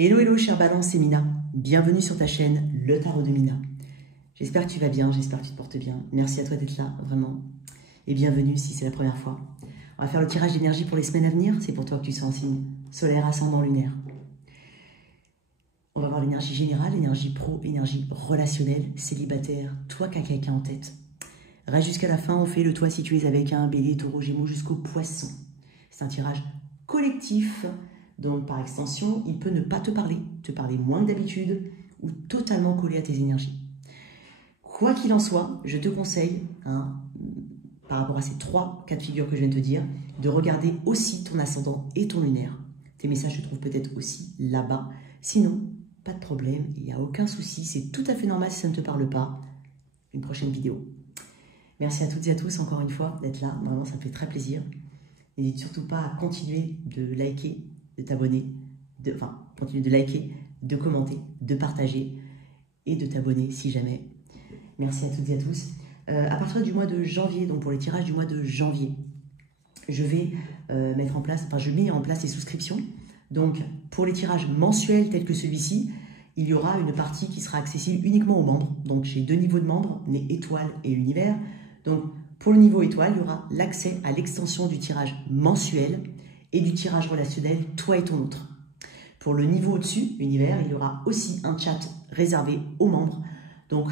Hello, hello, chère Balance, c'est Mina. Bienvenue sur ta chaîne, le Tarot de Mina. J'espère que tu vas bien, j'espère que tu te portes bien. Merci à toi d'être là, vraiment. Et bienvenue si c'est la première fois. On va faire le tirage d'énergie pour les semaines à venir. C'est pour toi que tu sois en signe solaire, ascendant, lunaire. On va voir l'énergie générale, énergie pro, énergie relationnelle, célibataire, toi qui as quelqu'un en tête. Reste jusqu'à la fin, on fait le toi si tu es avec un bélier, taureau, gémeaux jusqu'au poisson. C'est un tirage collectif. Donc, par extension, il peut ne pas te parler moins que d'habitude ou totalement coller à tes énergies. Quoi qu'il en soit, je te conseille, par rapport à ces 3 cas de figure que je viens de te dire, de regarder aussi ton ascendant et ton lunaire. Tes messages se trouvent peut-être aussi là-bas. Sinon, pas de problème, il n'y a aucun souci, c'est tout à fait normal si ça ne te parle pas. Une prochaine vidéo. Merci à toutes et à tous, encore une fois, d'être là. Vraiment, ça me fait très plaisir. N'hésite surtout pas à continuer de liker, de t'abonner, continuer de liker, de commenter, de partager et de t'abonner si jamais. Merci à toutes et à tous. À partir du mois de janvier, donc pour les tirages du mois de janvier, je vais mettre en place, je mets en place les souscriptions. Donc pour les tirages mensuels tels que celui-ci, il y aura une partie qui sera accessible uniquement aux membres. Donc j'ai 2 niveaux de membres, les étoiles et l'univers. Donc pour le niveau étoile, il y aura l'accès à l'extension du tirage mensuel et du tirage relationnel, toi et ton autre. Pour le niveau au-dessus, univers, il y aura aussi un chat réservé aux membres. Donc,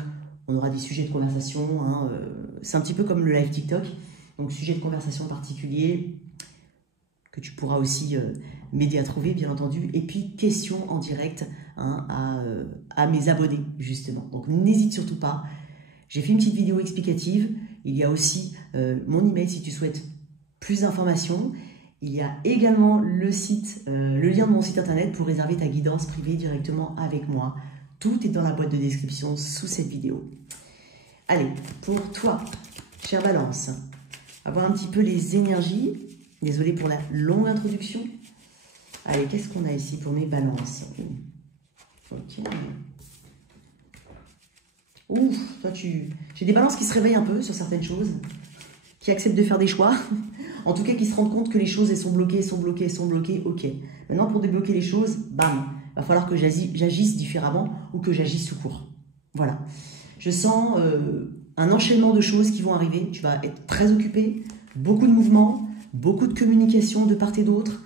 on aura des sujets de conversation. C'est un petit peu comme le live TikTok. Donc, sujet de conversation particulier que tu pourras aussi m'aider à trouver, bien entendu. Et puis, questions en direct à mes abonnés, justement. Donc, n'hésite surtout pas. J'ai fait une petite vidéo explicative. Il y a aussi mon email si tu souhaites plus d'informations. Il y a également le lien de mon site internet pour réserver ta guidance privée directement avec moi. Tout est dans la boîte de description sous cette vidéo. Allez, pour toi, chère Balance, on va voir un petit peu les énergies. Désolée pour la longue introduction. Allez, qu'est-ce qu'on a ici pour mes balances? Ok. Ouf, toi j'ai des balances qui se réveillent un peu sur certaines choses, qui acceptent de faire des choix. En tout cas, qui se rendent compte que les choses, elles sont bloquées, ok. Maintenant, pour débloquer les choses, bam, il va falloir que j'agisse différemment ou que j'agisse tout court. Voilà. Je sens un enchaînement de choses qui vont arriver. Tu vas être très occupé, beaucoup de mouvements, beaucoup de communication de part et d'autre,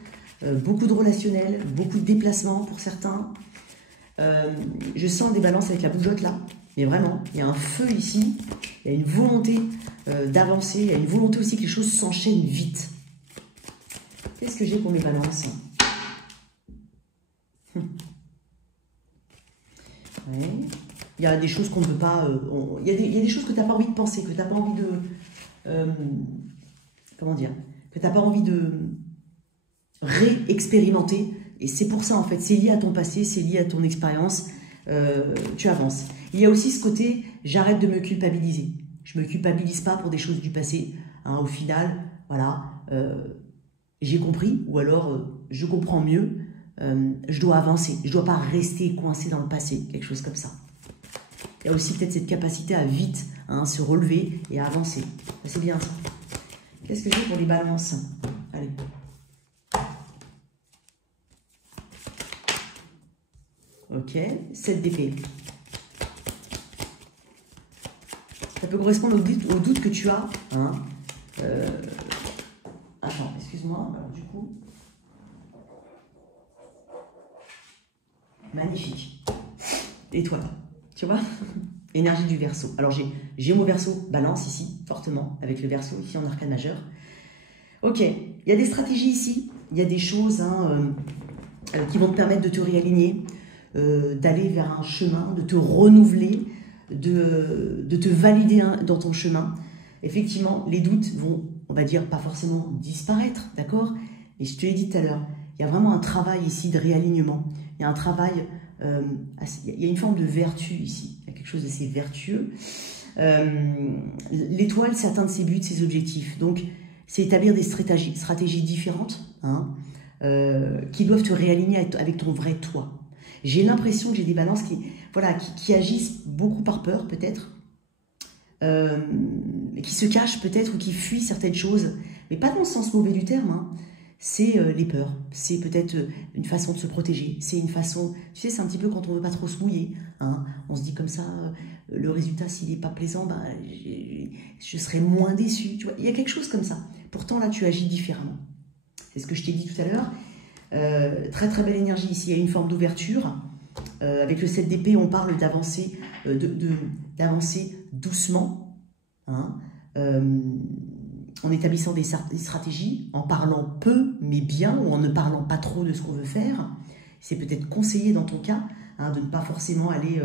beaucoup de relationnel, beaucoup de déplacements pour certains. Je sens des balances avec la bougeotte là. Mais vraiment, il y a un feu ici, il y a une volonté d'avancer, il y a une volonté aussi que les choses s'enchaînent vite. Qu'est-ce que j'ai pour mes balances? Ouais. Il y a des choses qu'on ne peut pas... il y a des choses que tu n'as pas envie de penser, que tu n'as pas envie de... comment dire? Que tu n'as pas envie de réexpérimenter. Et c'est pour ça, en fait, c'est lié à ton passé, c'est lié à ton expérience. Tu avances. Il y a aussi ce côté, j'arrête de me culpabiliser. Je ne me culpabilise pas pour des choses du passé. Au final, voilà, j'ai compris, ou alors je comprends mieux, je dois avancer. Je ne dois pas rester coincé dans le passé, quelque chose comme ça. Il y a aussi peut-être cette capacité à vite se relever et à avancer. C'est bien ça. Qu'est-ce que j'ai pour les balances? Allez. Ok, 7 d'épée. Ça peut correspondre au doute que tu as. Attends, excuse-moi. Alors du coup... Magnifique. Étoile. Tu vois? Énergie du Verseau. Alors j'ai Gémeaux Verseau, Balance ici, fortement, avec le Verseau ici en arcane majeur. Ok, il y a des stratégies ici. Il y a des choses qui vont te permettre de te réaligner. D'aller vers un chemin, de te renouveler, de te valider dans ton chemin. Effectivement, les doutes vont, on va dire, pas forcément disparaître, d'accord? Et je te l'ai dit tout à l'heure, il y a vraiment un travail ici de réalignement. Il y a un travail, il y a une forme de vertu ici. Il y a quelque chose d'assez vertueux. L'étoile, c'est atteindre ses buts, ses objectifs. Donc, c'est établir des stratégies différentes qui doivent te réaligner avec ton vrai toi. J'ai l'impression que j'ai des balances qui agissent beaucoup par peur, peut-être, qui se cachent peut-être ou qui fuient certaines choses, mais pas dans le sens mauvais du terme. c'est les peurs, c'est peut-être une façon de se protéger, c'est une façon, tu sais, c'est un petit peu quand on veut pas trop se mouiller, hein, on se dit comme ça, le résultat, s'il n'est pas plaisant, ben, je serai moins déçu, tu vois, il y a quelque chose comme ça. Pourtant, là, tu agis différemment. C'est ce que je t'ai dit tout à l'heure. Très, très belle énergie ici, il y a une forme d'ouverture. Avec le 7 d'épée, on parle d'avancer d'avancer doucement, hein, en établissant des stratégies, en parlant peu mais bien, ou en ne parlant pas trop de ce qu'on veut faire. C'est peut-être conseillé dans ton cas, hein, de ne pas forcément aller...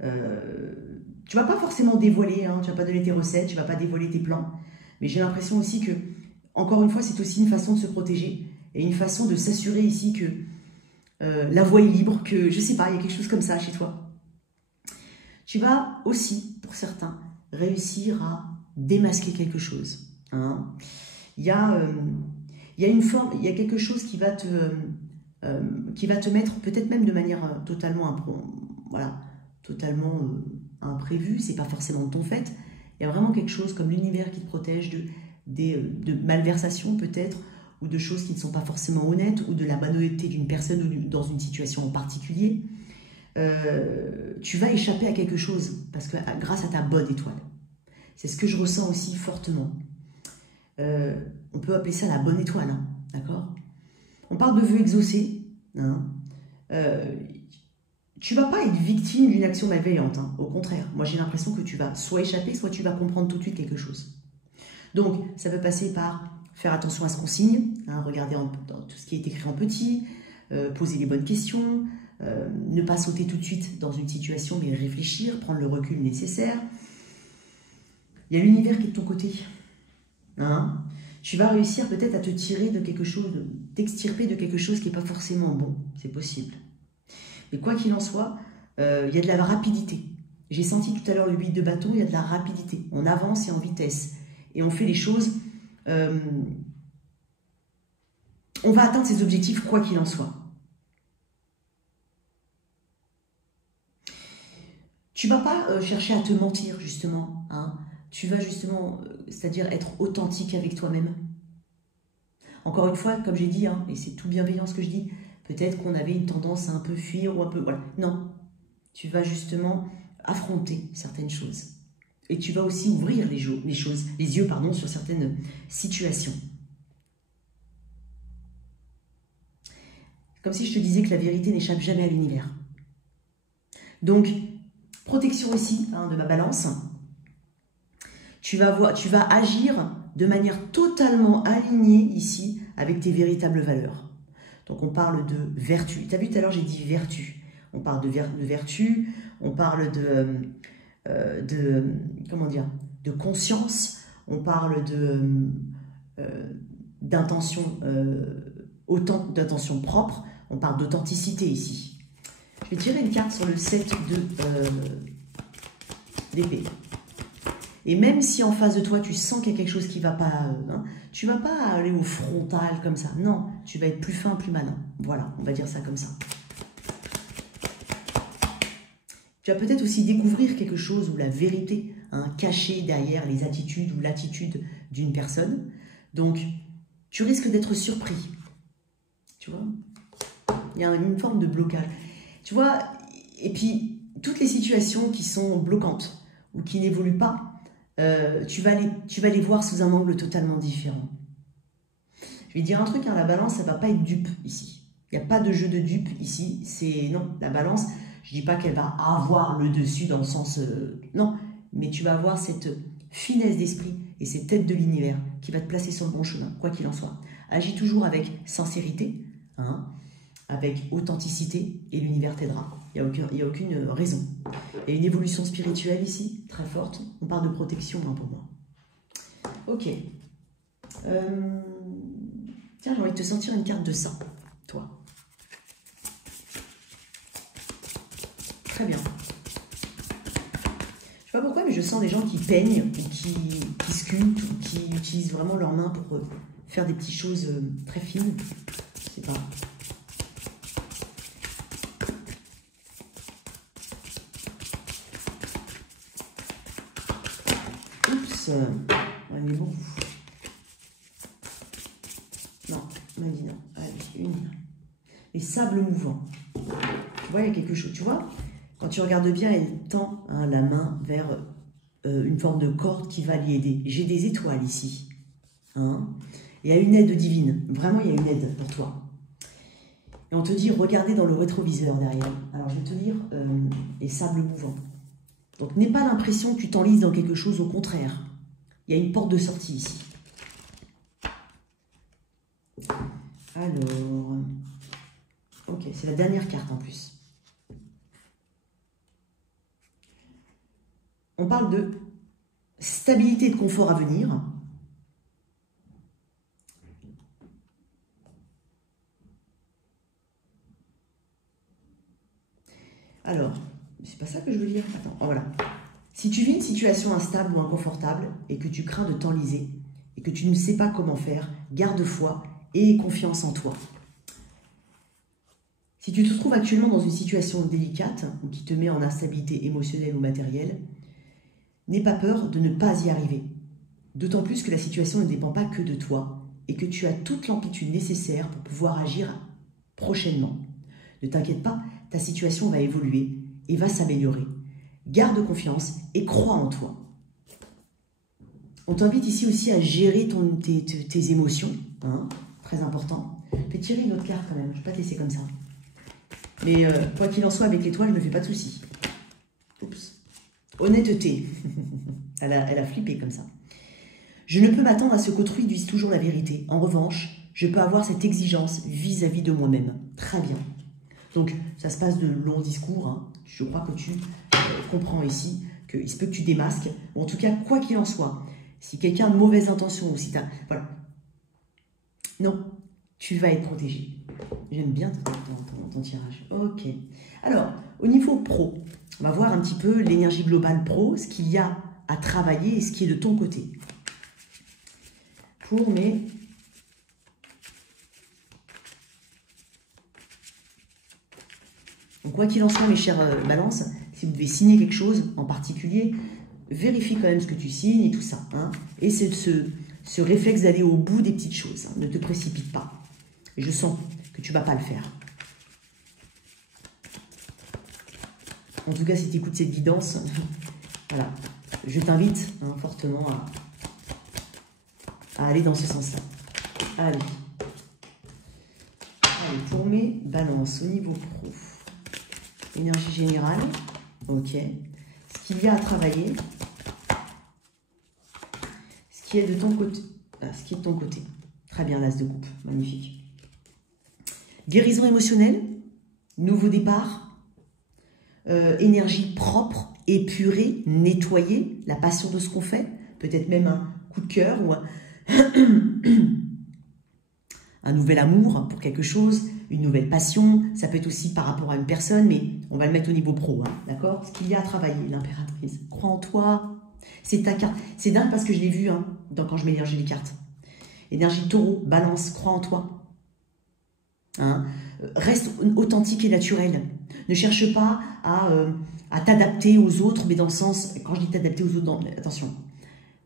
tu ne vas pas forcément dévoiler, hein, tu ne vas pas donner tes recettes, tu ne vas pas dévoiler tes plans. Mais j'ai l'impression aussi que, encore une fois, c'est aussi une façon de se protéger et une façon de s'assurer ici que la voie est libre, que, je ne sais pas, il y a quelque chose comme ça chez toi. Tu vas aussi, pour certains, réussir à démasquer quelque chose. Hein. Il y a une forme, il y a quelque chose qui va te mettre, peut-être même de manière totalement, voilà, totalement imprévue, c'est pas forcément de ton fait. Il y a vraiment quelque chose comme l'univers qui te protège de malversations peut-être, ou de choses qui ne sont pas forcément honnêtes, ou de la malhonnêteté d'une personne ou dans une situation en particulier. Tu vas échapper à quelque chose parce que grâce à ta bonne étoile. C'est ce que je ressens aussi fortement. On peut appeler ça la bonne étoile, hein, d'accord? On parle de vœux exaucés. Hein. Tu ne vas pas être victime d'une action malveillante, hein. Au contraire. Moi, j'ai l'impression que tu vas soit échapper, soit tu vas comprendre tout de suite quelque chose. Donc, ça peut passer par faire attention à ce qu'on signe, hein, regarder dans tout ce qui est écrit en petit, poser les bonnes questions, ne pas sauter tout de suite dans une situation, mais réfléchir, prendre le recul nécessaire. Il y a l'univers qui est de ton côté. Hein. Tu vas réussir peut-être à te tirer de quelque chose, t'extirper de quelque chose qui n'est pas forcément bon. C'est possible. Mais quoi qu'il en soit, il y a de la rapidité. J'ai senti tout à l'heure le 8 de bâton, il y a de la rapidité. On avance et en vitesse. Et on fait les choses... on va atteindre ses objectifs quoi qu'il en soit. Tu ne vas pas chercher à te mentir, justement. Hein. Tu vas justement, c'est-à-dire être authentique avec toi-même. Encore une fois, comme j'ai dit, hein, et c'est tout bienveillant ce que je dis, peut-être qu'on avait une tendance à un peu fuir ou un peu... Voilà. Non, tu vas justement affronter certaines choses. Et tu vas aussi ouvrir les yeux pardon, sur certaines situations. Comme si je te disais que la vérité n'échappe jamais à l'univers. Donc, protection ici, hein, de ma balance. Tu vas agir de manière totalement alignée ici avec tes véritables valeurs. Donc, on parle de vertu. Tu as vu tout à l'heure, j'ai dit vertu. On parle de vertu, on parle comment dire, de conscience, on parle d'intention propre, on parle d'authenticité ici. Je vais tirer une carte sur le 7 d'épée. Et même si en face de toi, tu sens qu'il y a quelque chose qui ne va pas, hein, tu ne vas pas aller au frontal comme ça. Non, tu vas être plus fin, plus malin. Voilà, on va dire ça comme ça. Tu vas peut-être aussi découvrir quelque chose ou la vérité, hein, cachée derrière les attitudes ou l'attitude d'une personne. Donc, tu risques d'être surpris. Tu vois? Il y a une forme de blocage. Tu vois? Et puis, toutes les situations qui sont bloquantes ou qui n'évoluent pas, tu vas les voir sous un angle totalement différent. Je vais dire un truc, hein, la balance, ça ne va pas être dupe ici. Il n'y a pas de jeu de dupe ici. Non, la balance, je ne dis pas qu'elle va avoir le dessus dans le sens... non, mais tu vas avoir cette finesse d'esprit et cette tête de l'univers qui va te placer sur le bon chemin, quoi qu'il en soit. Agis toujours avec sincérité, hein, avec authenticité, et l'univers t'aidera. Il n'y a aucune raison. Il y a une évolution spirituelle ici, très forte. On parle de protection, hein, pour moi. Ok. Tiens, j'ai envie de te sentir une carte de sang, toi. Très bien. Je sais pas pourquoi, mais je sens des gens qui peignent, ou qui sculptent, ou qui utilisent vraiment leurs mains pour faire des petites choses très fines. Je sais pas. Oups. Ouais, mais bon. Non, on a dit non. Allez, une. Les sables mouvants. Tu vois, il y a quelque chose. Tu vois, quand tu regardes bien, elle tend hein, la main vers une forme de corde qui va l'y aider. J'ai des étoiles ici. Hein. Il y a une aide divine. Vraiment, il y a une aide pour toi. Et on te dit, regardez dans le rétroviseur derrière. Alors, je vais te lire les sables mouvants. Donc, n'aie pas l'impression que tu t'enlises dans quelque chose, au contraire. Il y a une porte de sortie ici. Alors, ok, c'est la dernière carte en plus. On parle de stabilité et de confort à venir. Alors, c'est pas ça que je veux dire. Attends, oh, voilà. Si tu vis une situation instable ou inconfortable et que tu crains de t'enliser et que tu ne sais pas comment faire, garde foi et aie confiance en toi. Si tu te trouves actuellement dans une situation délicate ou qui te met en instabilité émotionnelle ou matérielle, n'aie pas peur de ne pas y arriver. D'autant plus que la situation ne dépend pas que de toi et que tu as toute l'amplitude nécessaire pour pouvoir agir prochainement. Ne t'inquiète pas, ta situation va évoluer et va s'améliorer. Garde confiance et crois en toi. On t'invite ici aussi à gérer tes émotions, hein, très important. Je vais tirer une autre carte quand même, je ne vais pas te laisser comme ça. Mais quoi qu'il en soit, avec l'étoile, je ne me fais pas de soucis. Oups. Honnêteté. elle a flippé comme ça. Je ne peux m'attendre à ce qu'autrui dise toujours la vérité. En revanche, je peux avoir cette exigence vis-à-vis de moi-même. Très bien. Donc, ça se passe de longs discours. Hein. Je crois que tu comprends ici qu'il se peut que tu démasques. Ou en tout cas, quoi qu'il en soit, si quelqu'un a de mauvaise intention ou si tu as... Voilà. Non, tu vas être protégé. J'aime bien ton tirage. Ok. Alors, au niveau pro, on va voir un petit peu l'énergie globale pro, ce qu'il y a à travailler et ce qui est de ton côté. Pour mes... Donc, quoi qu'il en soit, mes chères balances, si vous devez signer quelque chose en particulier, vérifie quand même ce que tu signes et tout ça. Hein. Et c'est ce réflexe d'aller au bout des petites choses. Hein. Ne te précipite pas. Et je sens que tu ne vas pas le faire. En tout cas, si tu écoutes cette guidance, voilà, je t'invite hein, fortement à aller dans ce sens-là. Allez. Allez, pour mes balances au niveau pro. Énergie générale. Ok. Ce qu'il y a à travailler. Ce qui est de ton côté. Ah, ce qui est de ton côté. Très bien, l'as de coupe. Magnifique. Guérison émotionnelle. Nouveau départ. Énergie propre, épurée, nettoyée. La passion de ce qu'on fait. Peut-être même un coup de cœur ou un nouvel amour pour quelque chose, une nouvelle passion. Ça peut être aussi par rapport à une personne, mais on va le mettre au niveau pro, hein, d'accord? Ce qu'il y a à travailler, l'impératrice. Crois en toi. C'est ta carte. C'est dingue parce que je l'ai vu hein, quand je m'énergie les cartes. Énergie taureau, balance, crois en toi. Hein? Reste authentique et naturel. Ne cherche pas à t'adapter aux autres, mais dans le sens, quand je dis t'adapter aux autres, attention,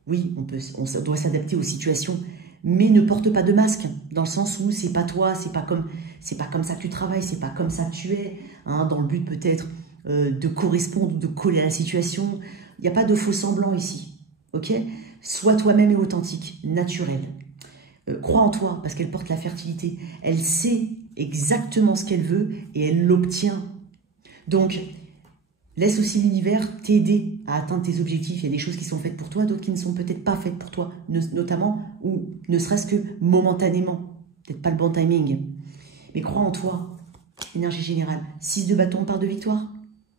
oui, on doit s'adapter aux situations, mais ne porte pas de masque, dans le sens où c'est pas toi, c'est pas comme ça que tu travailles, c'est pas comme ça que tu es, hein, dans le but peut-être de correspondre ou de coller à la situation. Il n'y a pas de faux semblant ici, ok? Sois toi-même et authentique, naturel. Crois en toi, parce qu'elle porte la fertilité. Elle sait exactement ce qu'elle veut et elle l'obtient. Donc, laisse aussi l'univers t'aider à atteindre tes objectifs. Il y a des choses qui sont faites pour toi, d'autres qui ne sont peut-être pas faites pour toi, notamment, ou ne serait-ce que momentanément. Peut-être pas le bon timing. Mais crois en toi. Énergie générale. 6 de bâton, on parle de victoire.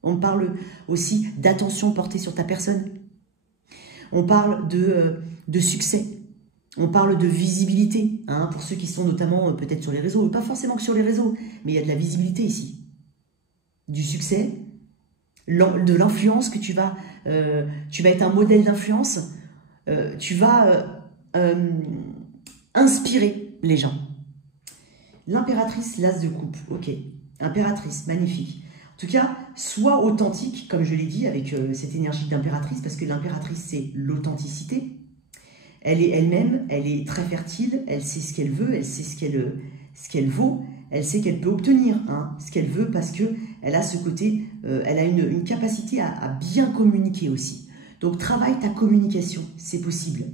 On parle aussi d'attention portée sur ta personne. On parle de succès. On parle de visibilité, hein, pour ceux qui sont notamment peut-être sur les réseaux, ou pas forcément que sur les réseaux, mais il y a de la visibilité ici. Du succès, de l'influence que tu vas être un modèle d'influence, tu vas inspirer les gens. L'impératrice, l'as de coupe, ok, impératrice, magnifique. En tout cas, sois authentique, comme je l'ai dit, avec cette énergie d'impératrice, parce que l'impératrice, c'est l'authenticité. Elle est elle-même, elle est très fertile, elle sait ce qu'elle veut, elle sait ce qu'elle vaut, elle sait qu'elle peut obtenir ce qu'elle veut parce qu'elle a ce côté, elle a une capacité à bien communiquer aussi. Donc travaille ta communication, c'est possible.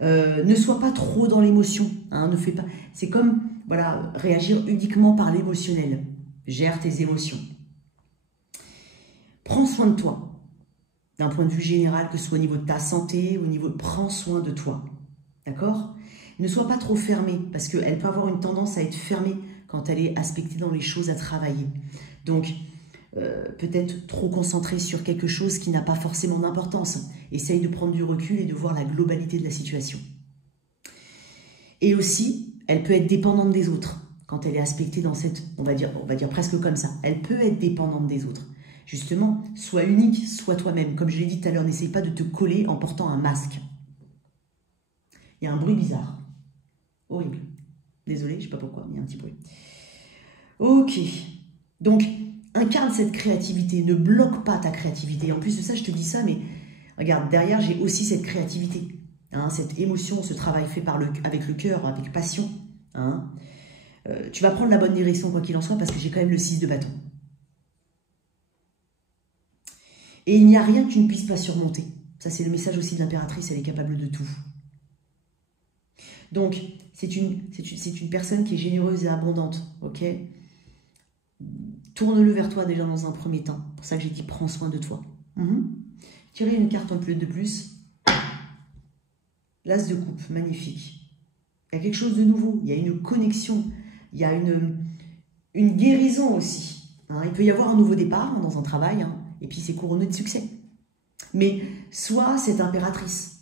Ne sois pas trop dans l'émotion, ne fais pas. C'est comme voilà, réagir uniquement par l'émotionnel. Gère tes émotions. Prends soin de toi. D'un point de vue général, que ce soit au niveau de ta santé, au niveau de prends soin de toi. D'accord? Ne sois pas trop fermée, parce qu'elle peut avoir une tendance à être fermée quand elle est aspectée dans les choses à travailler. Donc, peut-être trop concentrée sur quelque chose qui n'a pas forcément d'importance. Essaye de prendre du recul et de voir la globalité de la situation. Et aussi, elle peut être dépendante des autres quand elle est aspectée dans cette, on va dire presque comme ça. Elle peut être dépendante des autres. Justement, sois unique, sois toi-même. Comme je l'ai dit tout à l'heure, n'essaye pas de te coller en portant un masque. Il y a un bruit bizarre. Horrible. Désolée, je ne sais pas pourquoi, mais il y a un petit bruit. Ok. Donc, incarne cette créativité. Ne bloque pas ta créativité. En plus de ça, je te dis ça, mais regarde, derrière, j'ai aussi cette créativité. Cette émotion, ce travail fait avec le cœur, avec passion. Tu vas prendre la bonne direction, quoi qu'il en soit, parce que j'ai quand même le 6 de bâton. Et il n'y a rien que tu ne puisses pas surmonter. Ça, c'est le message aussi de l'impératrice, elle est capable de tout. Donc, c'est une personne qui est généreuse et abondante, ok? Tourne-le vers toi déjà dans un premier temps. C'est pour ça que j'ai dit, prends soin de toi. Tirez une carte en plus de plus. L'As de coupe, magnifique. Il y a quelque chose de nouveau, il y a une connexion, il y a une guérison aussi. Il peut y avoir un nouveau départ dans un travail, et puis c'est couronné de succès. Mais sois cette impératrice.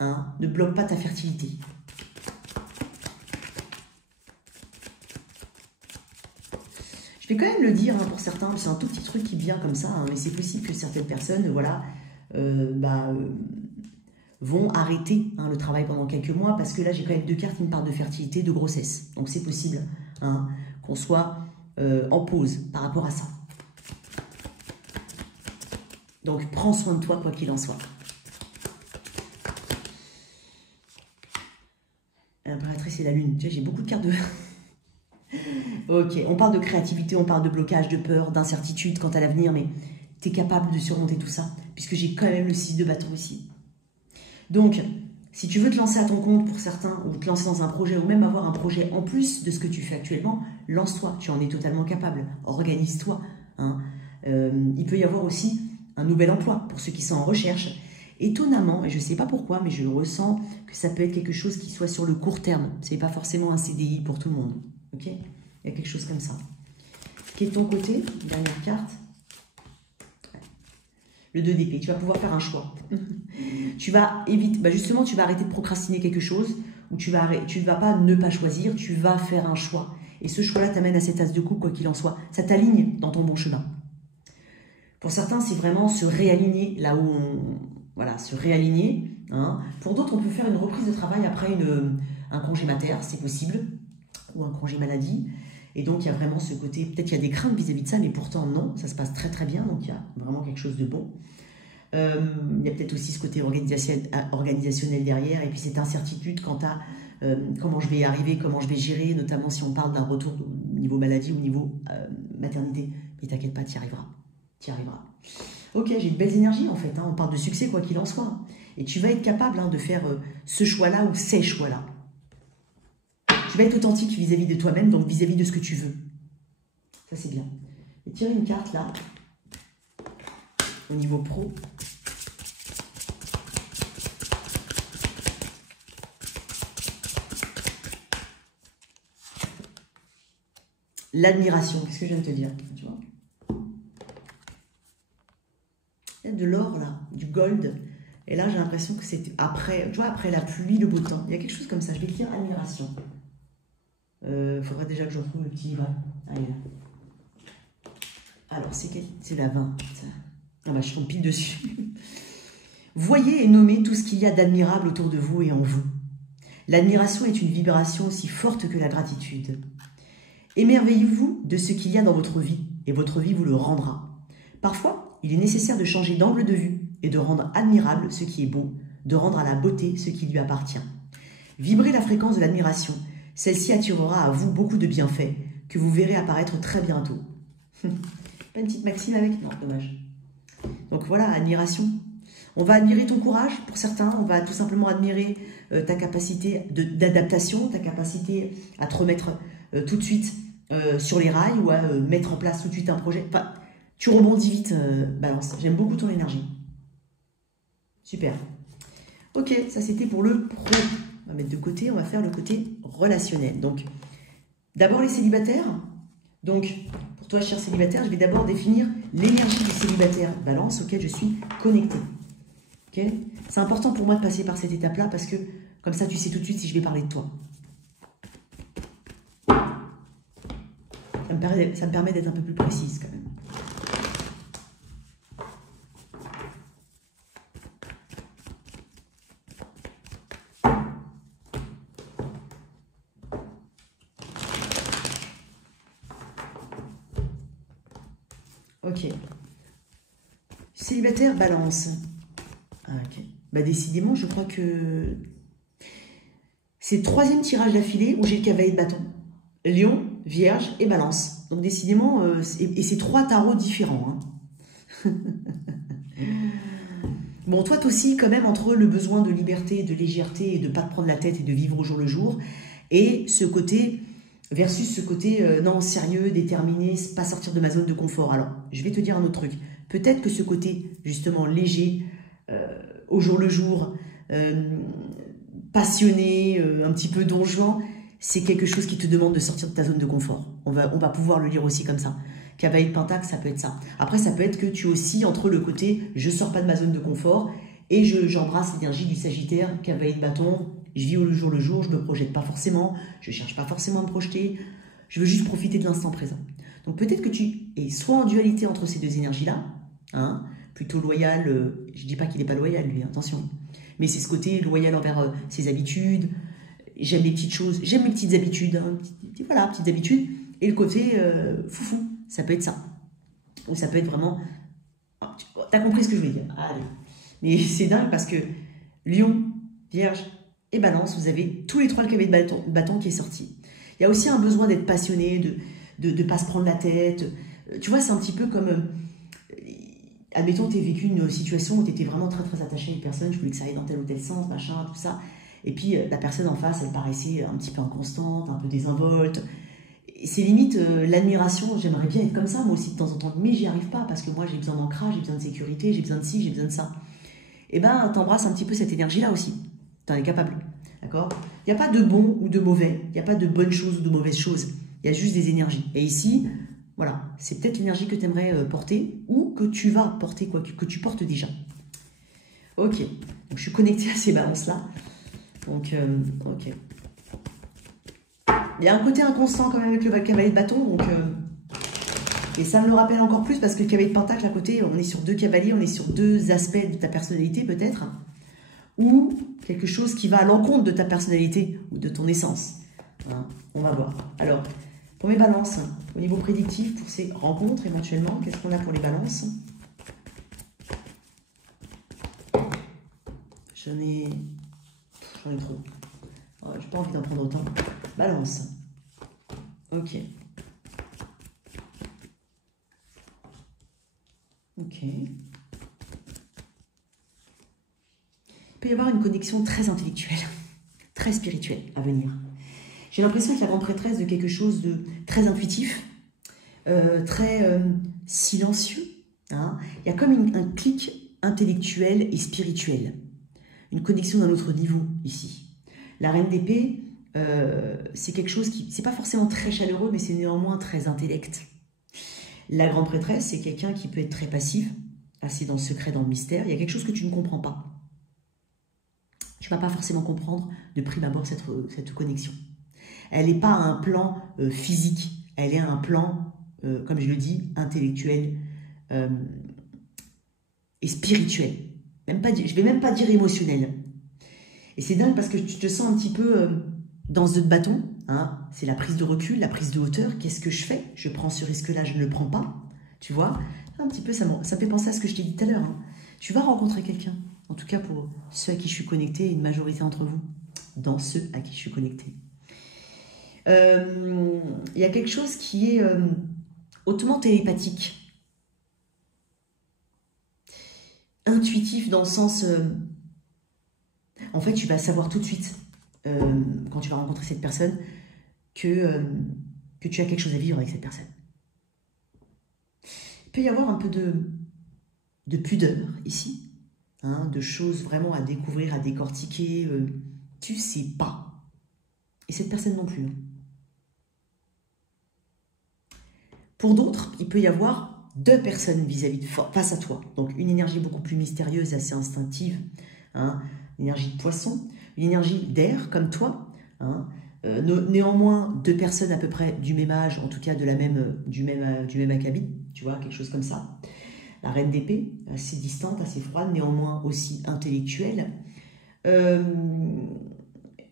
Ne bloque pas ta fertilité. Je vais quand même le dire pour certains, c'est un tout petit truc qui vient comme ça, mais c'est possible que certaines personnes, voilà, vont arrêter le travail pendant quelques mois, parce que là j'ai quand même 2 cartes qui me parlent de fertilité, de grossesse. Donc c'est possible qu'on soit en pause par rapport à ça. Donc, prends soin de toi, quoi qu'il en soit. L'impératrice et la lune. Tu vois, j'ai beaucoup de cartes de... Ok, on parle de créativité, on parle de blocage, de peur, d'incertitude quant à l'avenir, mais tu es capable de surmonter tout ça, puisque j'ai quand même le 6 de bâton aussi. Donc, si tu veux te lancer à ton compte pour certains, ou te lancer dans un projet, ou même avoir un projet en plus de ce que tu fais actuellement, lance-toi, tu en es totalement capable. Organise-toi. Il peut y avoir aussi un nouvel emploi pour ceux qui sont en recherche. Étonnamment, et je ne sais pas pourquoi, mais je ressens que ça peut être quelque chose qui soit sur le court terme. Ce n'est pas forcément un CDI pour tout le monde. Ok? Il y a quelque chose comme ça. Qui est de ton côté? Dernière carte. Le 2 d'épée. Tu vas pouvoir faire un choix. Tu vas éviter, justement, tu vas arrêter de procrastiner quelque chose, ou tu ne vas pas ne pas choisir, tu vas faire un choix. Et ce choix-là t'amène à cet as de coupe, quoi qu'il en soit. Ça t'aligne dans ton bon chemin. Pour certains, c'est vraiment se réaligner là où voilà, se réaligner. Pour d'autres, on peut faire une reprise de travail après un congé mater, c'est possible, ou un congé maladie. Et donc, il y a vraiment ce côté, peut-être qu'il y a des craintes vis-à-vis de ça, mais pourtant, non, ça se passe très très bien, donc il y a vraiment quelque chose de bon. Il y a peut-être aussi ce côté organisationnel derrière, et puis cette incertitude quant à comment je vais y arriver, comment je vais gérer, notamment si on parle d'un retour au niveau maladie ou au niveau maternité. Mais t'inquiète pas, tu y arriveras. Tu y arriveras. Ok, j'ai de belles énergies en fait, on parle de succès quoi qu'il en soit. Et tu vas être capable de faire ce choix-là ou ces choix-là. Tu vas être authentique vis-à-vis de toi-même, donc vis-à-vis de ce que tu veux. Ça c'est bien. Et tirer une carte là, au niveau pro. L'admiration, qu'est-ce que je viens de te dire, tu vois? Il y a de l'or là, du gold. Et là, j'ai l'impression que c'est après, tu vois, après la pluie, le beau temps. Il y a quelque chose comme ça. Je vais te dire admiration. Il faudrait déjà que je retrouve le petit livret. Allez, là. Alors, c'est la 20. Ah bah, je tombe pile dessus. Voyez et nommez tout ce qu'il y a d'admirable autour de vous et en vous. L'admiration est une vibration aussi forte que la gratitude. Émerveillez-vous de ce qu'il y a dans votre vie, et votre vie vous le rendra. Parfois, il est nécessaire de changer d'angle de vue et de rendre admirable ce qui est beau, de rendre à la beauté ce qui lui appartient. Vibrez la fréquence de l'admiration. Celle-ci attirera à vous beaucoup de bienfaits que vous verrez apparaître très bientôt. Pas une petite maxime avec? Non, dommage. Donc voilà, admiration. On va admirer ton courage pour certains, on va tout simplement admirer ta capacité d'adaptation, ta capacité à te remettre tout de suite sur les rails ou à mettre en place tout de suite un projet. Enfin, tu rebondis vite, Balance. J'aime beaucoup ton énergie. Super. Ok, ça c'était pour le pro. On va mettre de côté, on va faire le côté relationnel. Donc, d'abord les célibataires. Donc, pour toi, cher célibataire, je vais d'abord définir l'énergie du célibataire Balance auquel je suis connectée. Okay, c'est important pour moi de passer par cette étape-là parce que comme ça, tu sais tout de suite si je vais parler de toi. Ça me permet d'être un peu plus précise quand même. Ok. Célibataire, Balance. Ah, ok. Bah, décidément, je crois que c'est le troisième tirage d'affilée où j'ai le cavalier de bâton. Lion, Vierge et Balance. Donc décidément, et c'est 3 tarots différents. Hein. Bon, toi aussi, quand même, entre le besoin de liberté, de légèreté et de ne pas te prendre la tête et de vivre au jour le jour, et ce côté, versus ce côté, non, sérieux, déterminé, pas sortir de ma zone de confort. Alors, je vais te dire un autre truc. Peut-être que ce côté, justement, léger, au jour le jour, passionné, un petit peu donjon, c'est quelque chose qui te demande de sortir de ta zone de confort. On va pouvoir le lire aussi comme ça. Cavalier de Pentacle, ça peut être ça. Après, ça peut être que tu oscilles entre le côté « je sors pas de ma zone de confort » et j'embrasse l'énergie du Sagittaire, cavalier de bâton, je vis au jour le jour, je ne me projette pas forcément, je ne cherche pas forcément à me projeter, je veux juste profiter de l'instant présent. Donc peut-être que tu es soit en dualité entre ces deux énergies-là, hein, plutôt loyal, je ne dis pas qu'il n'est pas loyal lui, attention, mais c'est ce côté loyal envers ses habitudes, j'aime les petites choses, j'aime mes petites habitudes, hein, voilà, petites habitudes, et le côté foufou, ça peut être ça. Ou ça peut être vraiment... T'as compris ce que je veux dire? Allez. Mais c'est dingue parce que Lion, Vierge et Balance, vous avez tous les 3 le cavalier de bâton qui est sorti. Il y a aussi un besoin d'être passionné, de ne pas se prendre la tête. Tu vois, c'est un petit peu comme... admettons, tu as vécu une situation où tu étais vraiment très très attaché à une personne, je voulais que ça aille dans tel ou tel sens, machin, tout ça. Et puis la personne en face, elle paraissait un petit peu inconstante, un peu désinvolte. C'est limite l'admiration, j'aimerais bien être comme ça, moi aussi de temps en temps, mais j'y arrive pas parce que moi j'ai besoin d'ancrage, j'ai besoin de sécurité, j'ai besoin de ci, j'ai besoin de ça. Et ben, t'embrasses un petit peu cette énergie-là aussi. T'en es capable, d'accord? Il n'y a pas de bon ou de mauvais, il n'y a pas de bonnes choses ou de mauvaises choses, il y a juste des énergies. Et ici, voilà, c'est peut-être l'énergie que tu aimerais porter ou que tu vas porter, quoi, que tu portes déjà. Ok, donc je suis connectée à ces balances-là. Donc, ok. Il y a un côté inconstant quand même avec le cavalier de bâton, donc, et ça me le rappelle encore plus parce que le cavalier de pentacle à côté, on est sur 2 cavaliers, on est sur 2 aspects de ta personnalité peut-être, ou quelque chose qui va à l'encontre de ta personnalité ou de ton essence. Hein, on va voir. Alors, pour mes balances, au niveau prédictif, pour ces rencontres éventuellement, qu'est-ce qu'on a pour les balances? J'en ai trop. Je n'ai pas envie d'en prendre autant. Balance. Ok. Ok. Il peut y avoir une connexion très intellectuelle, très spirituelle à venir. J'ai l'impression que la grande prêtresse de quelque chose de très intuitif, très silencieux. Hein. Il y a comme un clic intellectuel et spirituel. Une connexion d'un autre niveau ici. La reine d'épée, c'est quelque chose qui, c'est pas forcément très chaleureux, mais c'est néanmoins très intellect. La grande prêtresse, c'est quelqu'un qui peut être très passif, assez dans le secret, dans le mystère. Il y a quelque chose que tu ne comprends pas. Tu ne vas pas forcément comprendre de prime abord cette connexion. Elle n'est pas à un plan physique, elle est à un plan, comme je le dis, intellectuel et spirituel. Je ne vais même pas dire émotionnel. Et c'est dingue parce que tu te sens un petit peu dans ce bâton. Hein, c'est la prise de recul, la prise de hauteur. Qu'est-ce que je fais? Je prends ce risque-là, je ne le prends pas. Tu vois? Un petit peu, ça me fait penser à ce que je t'ai dit tout à l'heure. Hein. Tu vas rencontrer quelqu'un. En tout cas, pour ceux à qui je suis connectée, et une majorité d'entre vous, dans ceux à qui je suis connectée. Il y a quelque chose qui est hautement télépathique. Intuitif dans le sens... en fait, tu vas savoir tout de suite, quand tu vas rencontrer cette personne, que tu as quelque chose à vivre avec cette personne. Il peut y avoir un peu de pudeur ici, hein, de choses vraiment à découvrir, à décortiquer. Tu sais pas. Et cette personne non plus. Pour d'autres, il peut y avoir deux personnes face à toi. Donc une énergie beaucoup plus mystérieuse, assez instinctive, hein, une énergie de poisson, une énergie d'air comme toi, hein, néanmoins deux personnes à peu près du même âge, en tout cas de du même acabit, tu vois, quelque chose comme ça. La reine d'épée, assez distante, assez froide, néanmoins aussi intellectuelle.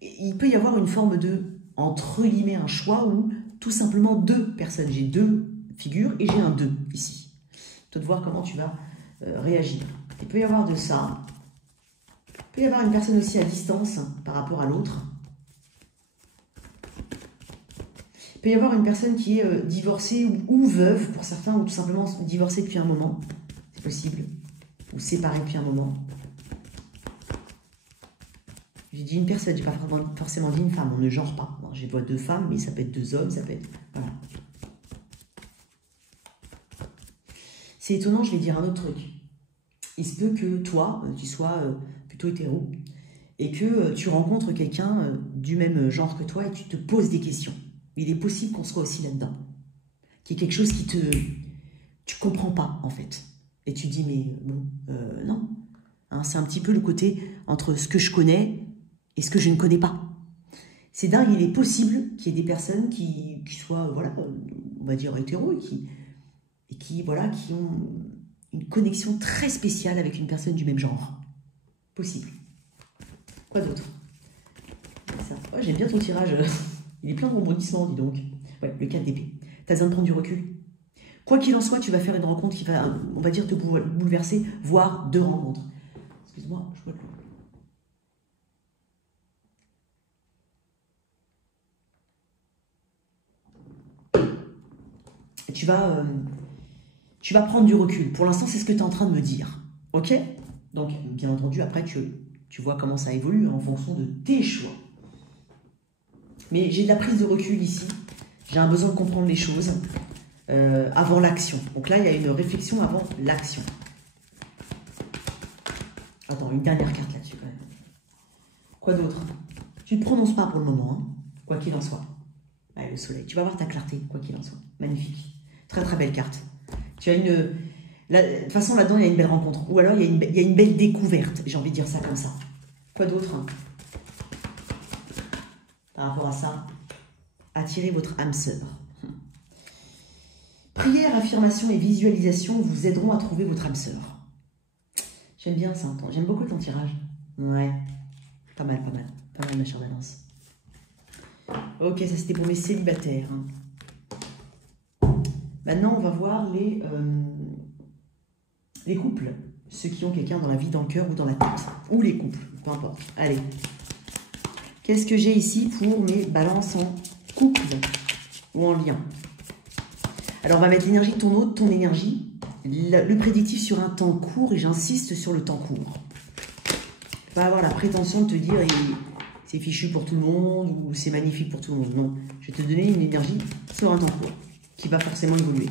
Il peut y avoir une forme de, entre guillemets, un choix où tout simplement deux personnes, j'ai deux figures et j'ai un 2 ici. Toi de voir comment tu vas réagir. Il peut y avoir de ça. Il peut y avoir une personne aussi à distance par rapport à l'autre. Il peut y avoir une personne qui est divorcée ou veuve pour certains, ou tout simplement divorcée depuis un moment. C'est possible. Ou séparée depuis un moment. J'ai dit une personne, je n'ai pas forcément dit une femme, on ne genre pas. Je vois deux femmes, mais ça peut être deux hommes, ça peut être... Voilà. C'est étonnant, je vais dire un autre truc. Il se peut que toi, tu sois plutôt hétéro, et que tu rencontres quelqu'un du même genre que toi, et tu te poses des questions. Il est possible qu'on soit aussi là-dedans. Qu'il y ait quelque chose qui tu comprends pas, en fait. Et tu dis, mais bon, non. Hein, c'est un petit peu le côté entre ce que je connais et ce que je ne connais pas. C'est dingue, il est possible qu'il y ait des personnes qui soient, voilà, on va dire hétéro, et qui ont une connexion très spéciale avec une personne du même genre. Possible. Quoi d'autre? Ouais, j'aime bien ton tirage. Il est plein de rebondissements, dis donc. Ouais, le 4 d'épée. Tu as besoin de prendre du recul. Quoi qu'il en soit, tu vas faire une rencontre qui va, on va dire, te bouleverser, voire deux rencontres. Excuse-moi, je vois le... Tu vas prendre du recul. Pour l'instant, c'est ce que tu es en train de me dire. Ok? Donc, bien entendu, après, tu vois comment ça évolue en fonction de tes choix. Mais j'ai de la prise de recul ici. J'ai un besoin de comprendre les choses avant l'action. Donc là, il y a une réflexion avant l'action. Attends, une dernière carte là-dessus quand même. Quoi d'autre? Tu ne te prononces pas pour le moment, hein, quoi qu'il en soit. Allez, le soleil. Tu vas voir ta clarté, quoi qu'il en soit. Magnifique. Très très belle carte. Tu as une... de toute façon, là-dedans, il y a une belle rencontre. Ou alors, il y a une belle découverte. J'ai envie de dire ça comme ça. Quoi d'autre? Par rapport à ça, attirez votre âme sœur. Prière, affirmation et visualisation vous aideront à trouver votre âme sœur. J'aime bien ça. J'aime beaucoup ton tirage. Ouais. Pas mal, pas mal. Pas mal, ma chère Balance. Ok, ça c'était pour mes célibataires. Maintenant, on va voir les couples. Ceux qui ont quelqu'un dans la vie, dans le cœur ou dans la tête. Ou les couples, peu importe. Allez. Qu'est-ce que j'ai ici pour mes balances en couple ou en lien? Alors, on va mettre l'énergie de ton autre, ton énergie. Le prédictif sur un temps court, et j'insiste sur le temps court. Pas avoir la prétention de te dire c'est fichu pour tout le monde ou c'est magnifique pour tout le monde. Non, je vais te donner une énergie sur un temps court qui va forcément évoluer.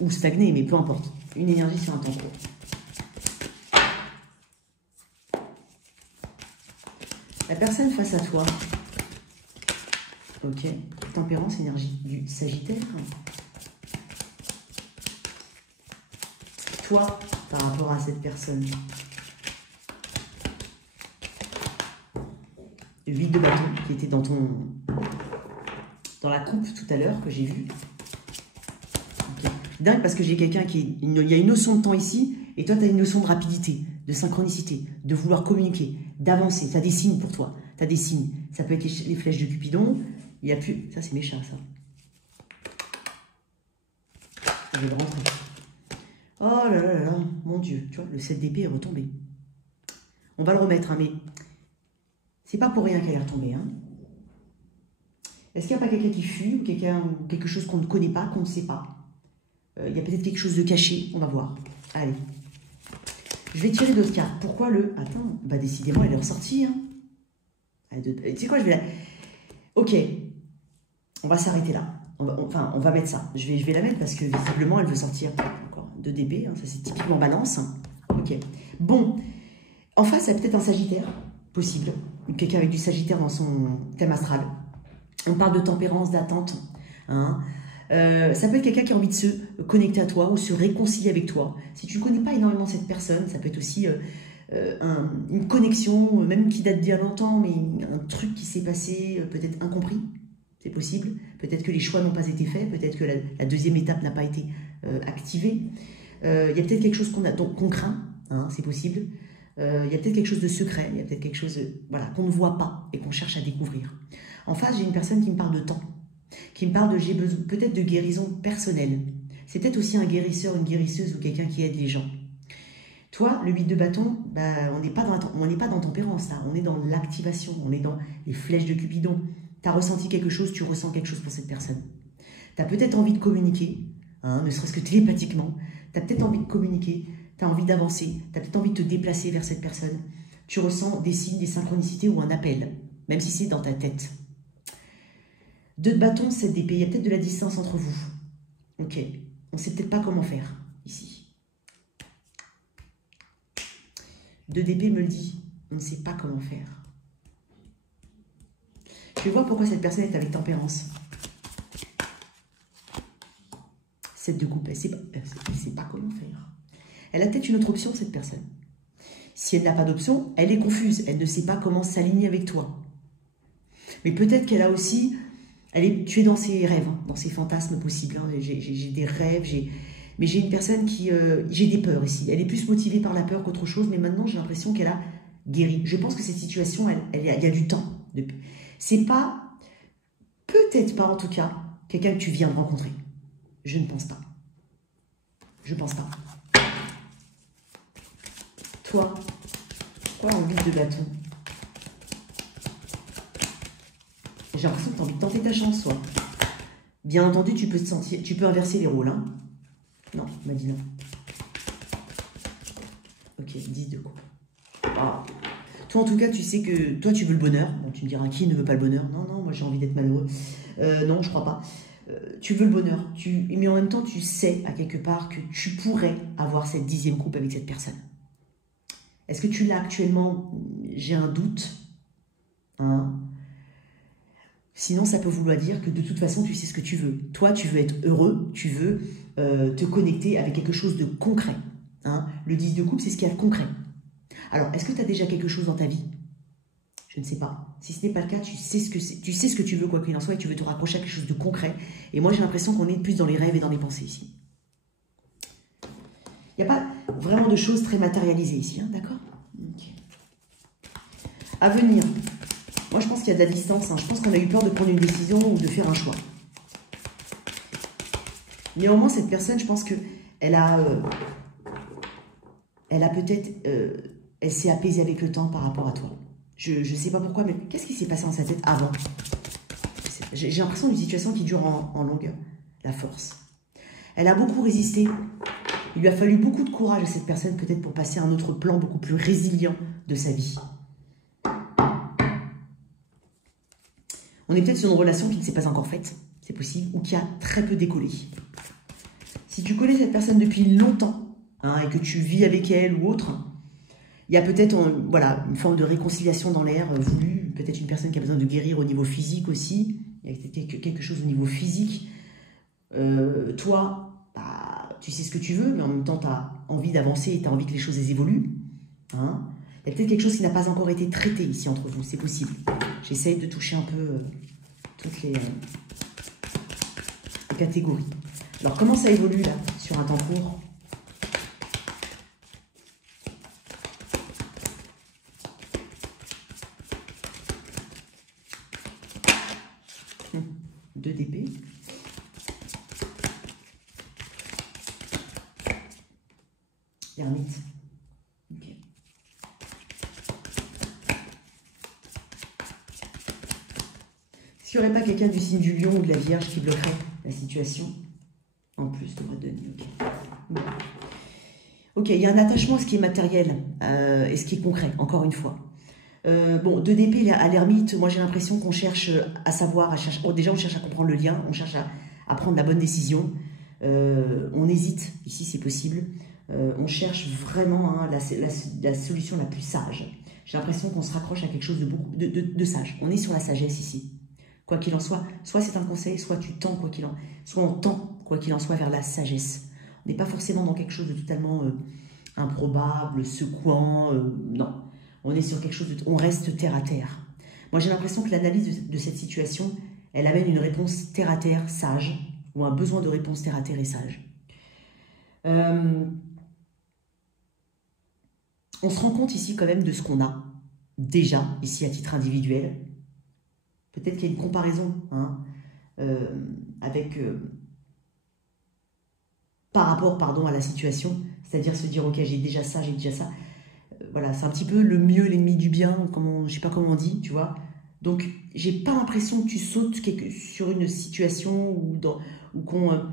Ou stagner, mais peu importe. Une énergie sur un temps court. La personne face à toi. Ok. Tempérance, énergie du Sagittaire. Toi, par rapport à cette personne. Le vide de bâton qui était dans la coupe tout à l'heure que j'ai vu. Okay. Dingue parce que j'ai quelqu'un il y a une notion de temps ici et toi tu as une notion de rapidité, de synchronicité, de vouloir communiquer, d'avancer. Tu as des signes pour toi. Tu as des signes. Ça peut être les flèches de Cupidon. Il n'y a plus... Ça c'est mes chats ça. Je vais le rentrer. Oh là là là là, mon Dieu, tu vois, le 7 d'épée est retombé. On va le remettre, hein, mais c'est pas pour rien qu'elle est retombée. Hein. Est-ce qu'il n'y a pas quelqu'un qui fuit ou quelque chose qu'on ne connaît pas, qu'on ne sait pas? Il y a peut-être quelque chose de caché, on va voir. Allez. Je vais tirer d'autres cartes. Pourquoi le... Attends, bah décidément, elle est ressortie. Hein. Tu sais quoi, je vais la... Ok, on va s'arrêter là. On va mettre ça. Je vais la mettre parce que visiblement, elle veut sortir encore 2 d'épée. Hein. Ça, c'est typiquement balance. Hein. Ok. Bon. En face, il y a peut-être un sagittaire, possible. Quelqu'un avec du sagittaire dans son thème astral. On parle de tempérance, d'attente. Hein. Ça peut être quelqu'un qui a envie de se connecter à toi ou se réconcilier avec toi. Si tu ne connais pas énormément cette personne, ça peut être aussi une connexion, même qui date d'il y a longtemps, mais un truc qui s'est passé, peut-être incompris. C'est possible. Peut-être que les choix n'ont pas été faits. Peut-être que la deuxième étape n'a pas été activée. Il y a peut-être quelque chose qu'on craint. Hein, c'est possible. Il y a peut-être quelque chose de secret. Il y a peut-être quelque chose voilà, qu'on ne voit pas et qu'on cherche à découvrir. En face, j'ai une personne qui me parle de temps. Qui me parle de j'ai besoin peut-être de guérison personnelle. C'est peut-être aussi un guérisseur, une guérisseuse ou quelqu'un qui aide les gens. Toi, le 8 de bâton, bah, on n'est pas dans tempérance, là. On est dans l'activation, on est dans les flèches de Cupidon. Tu as ressenti quelque chose, tu ressens quelque chose pour cette personne. Tu as peut-être envie de communiquer, hein, ne serait-ce que télépathiquement. Tu as peut-être envie de communiquer, tu as envie d'avancer, tu as peut-être envie de te déplacer vers cette personne. Tu ressens des signes, des synchronicités ou un appel, même si c'est dans ta tête. 2 de bâton, 7 d'épée. Il y a peut-être de la distance entre vous. Ok. On ne sait peut-être pas comment faire, ici. 2 d'épée me le dit. On ne sait pas comment faire. Je vais voir pourquoi cette personne est avec tempérance. 7 de coupe. Elle ne sait pas comment faire. Elle a peut-être une autre option, cette personne. Si elle n'a pas d'option, elle est confuse. Elle ne sait pas comment s'aligner avec toi. Mais peut-être qu'elle a aussi... tu es dans ses rêves, hein, dans ses fantasmes possibles. Hein. J'ai des rêves, mais j'ai une personne qui... j'ai des peurs ici. Elle est plus motivée par la peur qu'autre chose, mais maintenant, j'ai l'impression qu'elle a guéri. Je pense que cette situation, il y a du temps. C'est pas... Peut-être pas, en tout cas, quelqu'un que tu viens de rencontrer. Je ne pense pas. Je pense pas. Toi, quoi en 8 de bâton? J'ai l'impression que tu as envie de tenter ta chance, toi. Bien entendu, tu peux te sentir, tu peux inverser les rôles. Hein. Non, il m'a dit non. Ok, 10 de coupe. Ah. Toi, en tout cas, tu sais que toi, tu veux le bonheur. Bon, tu me diras, qui ne veut pas le bonheur? Non, non, moi, j'ai envie d'être malheureux. Non, je crois pas. Tu veux le bonheur. Mais en même temps, tu sais, à quelque part, que tu pourrais avoir cette 10e coupe avec cette personne. Est-ce que tu l'as actuellement? J'ai un doute. Hein? Sinon, ça peut vouloir dire que de toute façon, tu sais ce que tu veux. Toi, tu veux être heureux, tu veux te connecter avec quelque chose de concret. Hein? Le 10 de coupe, c'est ce qu'il y a de concret. Alors, est-ce que tu as déjà quelque chose dans ta vie? Je ne sais pas. Si ce n'est pas le cas, tu sais ce que tu veux, quoi qu'il en soit, et tu veux te raccrocher à quelque chose de concret. Et moi, j'ai l'impression qu'on est plus dans les rêves et dans les pensées ici. Il n'y a pas vraiment de choses très matérialisées ici, hein, d'accord? Okay. À venir. Moi, je pense qu'il y a de la distance. Hein. Je pense qu'on a eu peur de prendre une décision ou de faire un choix. Néanmoins, cette personne, je pense qu'elle a peut-être... elle s'est apaisée avec le temps par rapport à toi. Je ne sais pas pourquoi, mais qu'est-ce qui s'est passé dans sa tête avant? J'ai l'impression d'une situation qui dure en longueur. La force. Elle a beaucoup résisté. Il lui a fallu beaucoup de courage à cette personne, peut-être pour passer à un autre plan beaucoup plus résilient de sa vie. On est peut-être sur une relation qui ne s'est pas encore faite, c'est possible, ou qui a très peu décollé. Si tu connais cette personne depuis longtemps, hein, et que tu vis avec elle ou autre, il y a peut-être voilà, une forme de réconciliation dans l'air voulue, peut-être une personne qui a besoin de guérir au niveau physique aussi, il y a peut-être quelque chose au niveau physique. Toi, bah, tu sais ce que tu veux, mais en même temps, tu as envie d'avancer et tu as envie que les choses évoluent. Hein. Il y a peut-être quelque chose qui n'a pas encore été traité ici entre vous, c'est possible. J'essaye de toucher un peu toutes les catégories. Alors, comment ça évolue là, sur un temps court? Deux d'épée. L'ermite. Ok. Est-ce qu'il n'y aurait pas quelqu'un du signe du lion ou de la Vierge qui bloquerait la situation? En plus de bras de nuit, ok. Bon. Ok, il y a un attachement à ce qui est matériel et ce qui est concret, encore une fois. Bon, 2 d'épée à l'ermite, moi j'ai l'impression qu'on cherche à savoir, déjà on cherche à comprendre le lien, on cherche à prendre la bonne décision. On hésite, ici c'est possible. On cherche vraiment hein, la solution la plus sage. J'ai l'impression qu'on se raccroche à quelque chose de sage. On est sur la sagesse ici. Quoi qu'il en soit c'est un conseil, soit tu tends soit on tend quoi qu'il en soit vers la sagesse. On n'est pas forcément dans quelque chose de totalement improbable, secouant, non. On est sur quelque chose on reste terre à terre. Moi j'ai l'impression que l'analyse de cette situation, elle amène une réponse terre à terre, sage, ou un besoin de réponse terre à terre et sage. On se rend compte ici quand même de ce qu'on a déjà, ici à titre individuel. Peut-être qu'il y a une comparaison hein, avec, par rapport pardon, à la situation, c'est-à-dire se dire ok j'ai déjà ça, voilà, c'est un petit peu le mieux l'ennemi du bien, je sais pas comment on dit, tu vois. Donc j'ai pas l'impression que tu sautes sur une situation ou qu'on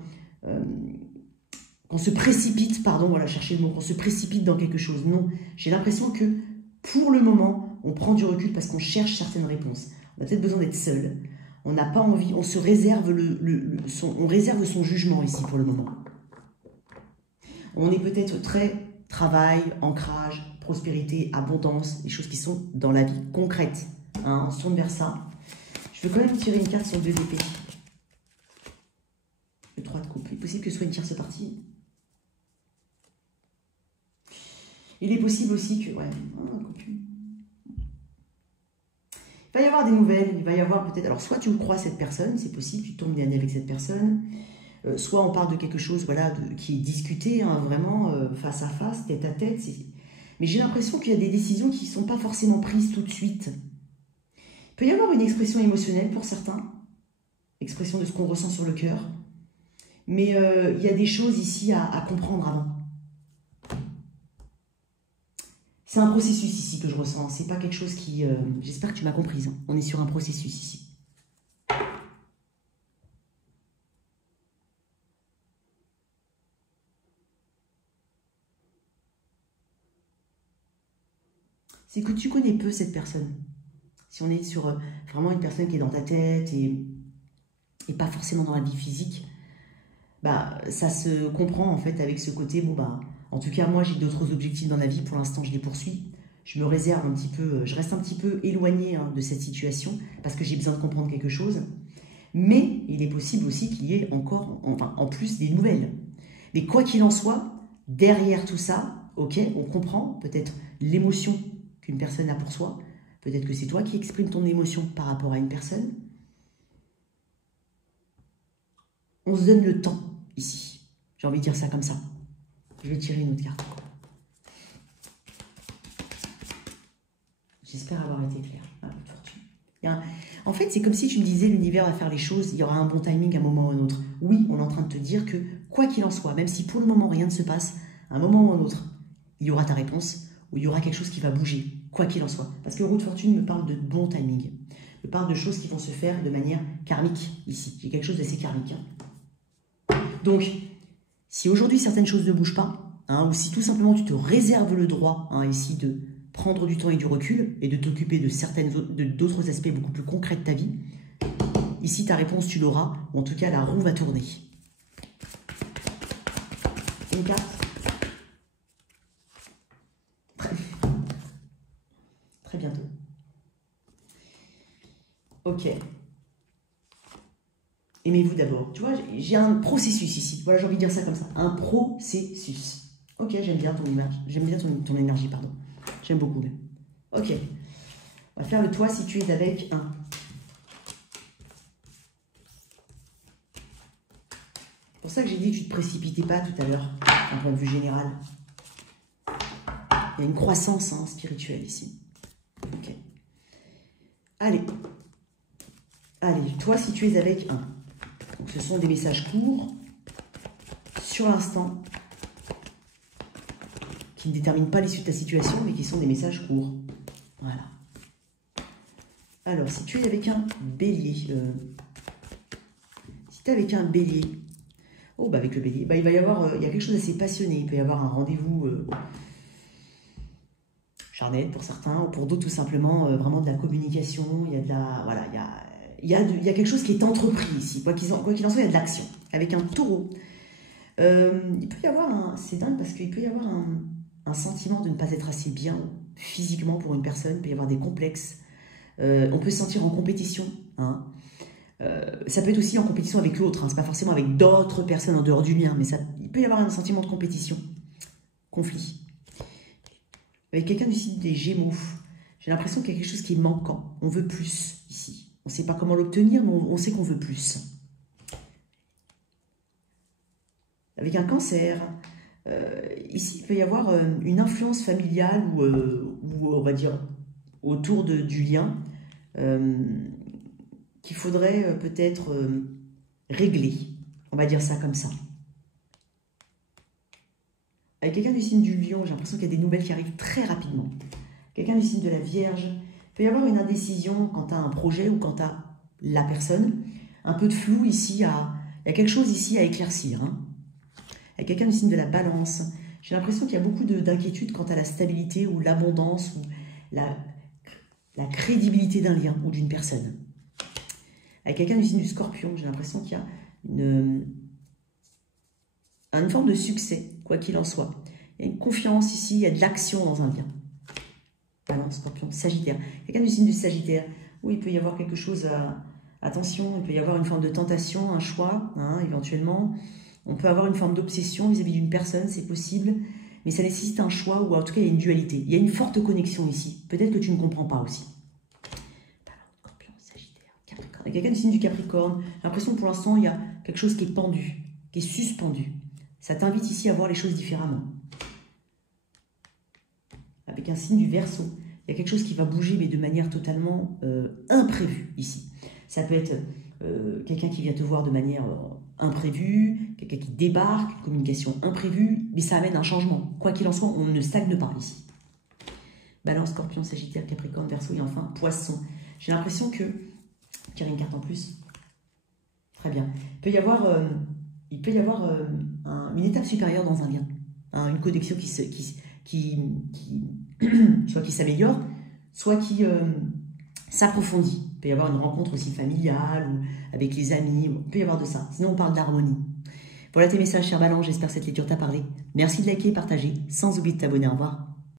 se précipite, pardon, voilà, chercher le mot, qu'on se précipite dans quelque chose. Non, j'ai l'impression que pour le moment, on prend du recul parce qu'on cherche certaines réponses. On a peut-être besoin d'être seul. On n'a pas envie, on se réserve on réserve son jugement ici pour le moment. On est peut-être très travail, ancrage, prospérité, abondance, des choses qui sont dans la vie concrète. Hein, on se tourne vers ça. Je veux quand même tirer une carte sur 2 d'épée. Le 3 de coupe. Il est possible que ce soit une tierce partie. Il est possible aussi que... Ouais, il va y avoir des nouvelles, il va y avoir peut-être... Alors, soit tu crois cette personne, c'est possible, tu tombes des années avec cette personne, soit on parle de quelque chose voilà, qui est discuté, hein, vraiment, face à face, tête à tête. Mais j'ai l'impression qu'il y a des décisions qui ne sont pas forcément prises tout de suite. Il peut y avoir une expression émotionnelle pour certains, expression de ce qu'on ressent sur le cœur, mais il y a des choses ici à comprendre avant. C'est un processus ici que je ressens, c'est pas quelque chose qui... J'espère que tu m'as comprise, hein. On est sur un processus ici. C'est que tu connais peu cette personne. Si on est sur vraiment une personne qui est dans ta tête et pas forcément dans la vie physique, bah, ça se comprend en fait avec ce côté, bon bah... En tout cas, moi, j'ai d'autres objectifs dans la vie. Pour l'instant, je les poursuis. Je me réserve un petit peu, je reste un petit peu éloignée hein, de cette situation parce que j'ai besoin de comprendre quelque chose. Mais il est possible aussi qu'il y ait encore, enfin, en plus, des nouvelles. Mais quoi qu'il en soit, derrière tout ça, ok, on comprend peut-être l'émotion qu'une personne a pour soi. Peut-être que c'est toi qui exprimes ton émotion par rapport à une personne. On se donne le temps ici. J'ai envie de dire ça comme ça. Je vais tirer une autre carte. J'espère avoir été claire. En fait, c'est comme si tu me disais l'univers va faire les choses, il y aura un bon timing à un moment ou à un autre. Oui, on est en train de te dire que, quoi qu'il en soit, même si pour le moment rien ne se passe, à un moment ou à un autre, il y aura ta réponse ou il y aura quelque chose qui va bouger, quoi qu'il en soit. Parce que le roue de fortune me parle de bon timing, me parle de choses qui vont se faire de manière karmique ici. J'ai quelque chose d'assez karmique. Hein. Donc, si aujourd'hui certaines choses ne bougent pas, hein, ou si tout simplement tu te réserves le droit hein, ici de prendre du temps et du recul et de t'occuper de d'autres aspects beaucoup plus concrets de ta vie, ici ta réponse tu l'auras, ou en tout cas la roue va tourner. Une carte. Très bientôt. Ok. Aimez-vous d'abord. Tu vois, j'ai un processus ici. Voilà, j'ai envie de dire ça comme ça. Un processus. Ok, j'aime bien ton énergie, pardon. J'aime beaucoup. Ok. On va faire le toi si tu es avec un. C'est pour ça que j'ai dit que tu ne te précipitais pas tout à l'heure, d'un point de vue général. Il y a une croissance hein, spirituelle ici. Ok. Allez. Allez, toi si tu es avec un. Donc, ce sont des messages courts, sur l'instant. qui ne déterminent pas l'issue de ta situation, mais qui sont des messages courts. Voilà. Alors, si tu es avec un bélier, si tu es avec un bélier, oh, bah avec le bélier, bah, il va y avoir, il y a quelque chose d'assez passionné, il peut y avoir un rendez-vous charnel pour certains, ou pour d'autres tout simplement vraiment de la communication, il y a de la, voilà, il y a quelque chose qui est entrepris ici, quoi qu'il en soit, il y a de l'action. Avec un taureau, il peut y avoir c'est dingue parce qu'il peut y avoir un sentiment de ne pas être assez bien physiquement pour une personne, il peut y avoir des complexes, on peut se sentir en compétition, hein. Ça peut être aussi en compétition avec l'autre, hein. C'est pas forcément avec d'autres personnes en dehors du lien, mais il peut y avoir un sentiment de compétition, conflit. Avec quelqu'un du signe des Gémeaux, j'ai l'impression qu'il y a quelque chose qui est manquant, on veut plus ici. On ne sait pas comment l'obtenir, mais on sait qu'on veut plus. Avec un Cancer, ici, il peut y avoir une influence familiale ou on va dire, autour du lien qu'il faudrait peut-être régler. On va dire ça comme ça. Avec quelqu'un du signe du Lion, j'ai l'impression qu'il y a des nouvelles qui arrivent très rapidement. Quelqu'un du signe de la Vierge, il peut y avoir une indécision quant à un projet ou quant à la personne. Un peu de flou ici, il y a quelque chose ici à éclaircir. Hein. Avec quelqu'un du signe de la Balance, j'ai l'impression qu'il y a beaucoup d'inquiétude quant à la stabilité ou l'abondance ou la crédibilité d'un lien ou d'une personne. Avec quelqu'un du signe du Scorpion, j'ai l'impression qu'il y a une forme de succès, quoi qu'il en soit. Il y a une confiance ici, il y a de l'action dans un lien. Balance, Scorpion, Sagittaire. Quelqu'un du signe du Sagittaire, où il peut y avoir quelque chose attention, il peut y avoir une forme de tentation, un choix, hein, éventuellement. On peut avoir une forme d'obsession vis-à-vis d'une personne, c'est possible, mais ça nécessite un choix, ou en tout cas, il y a une dualité. Il y a une forte connexion ici. Peut-être que tu ne comprends pas aussi. Balance, Scorpion, Sagittaire, Capricorne. Et quelqu'un du signe du Capricorne, j'ai l'impression que pour l'instant, il y a quelque chose qui est pendu, qui est suspendu. Ça t'invite ici à voir les choses différemment. Avec un signe du Verseau, il y a quelque chose qui va bouger, mais de manière totalement imprévue ici. Ça peut être quelqu'un qui vient te voir de manière imprévue, quelqu'un qui débarque, une communication imprévue, mais ça amène un changement. Quoi qu'il en soit, on ne stagne pas ici. Balance, Scorpion, Sagittaire, Capricorne, Verseau et enfin Poisson. J'ai l'impression que... Qu'il y a une carte en plus. Très bien. Il peut y avoir une étape supérieure dans un lien. Hein, une connexion soit qui s'améliore, soit qui s'approfondit. Il peut y avoir une rencontre aussi familiale ou avec les amis. Il peut y avoir de ça. Sinon, on parle d'harmonie. Voilà tes messages, cher Balance. J'espère que cette lecture t'a parlé. Merci de liker et partager, sans oublier de t'abonner. Au revoir.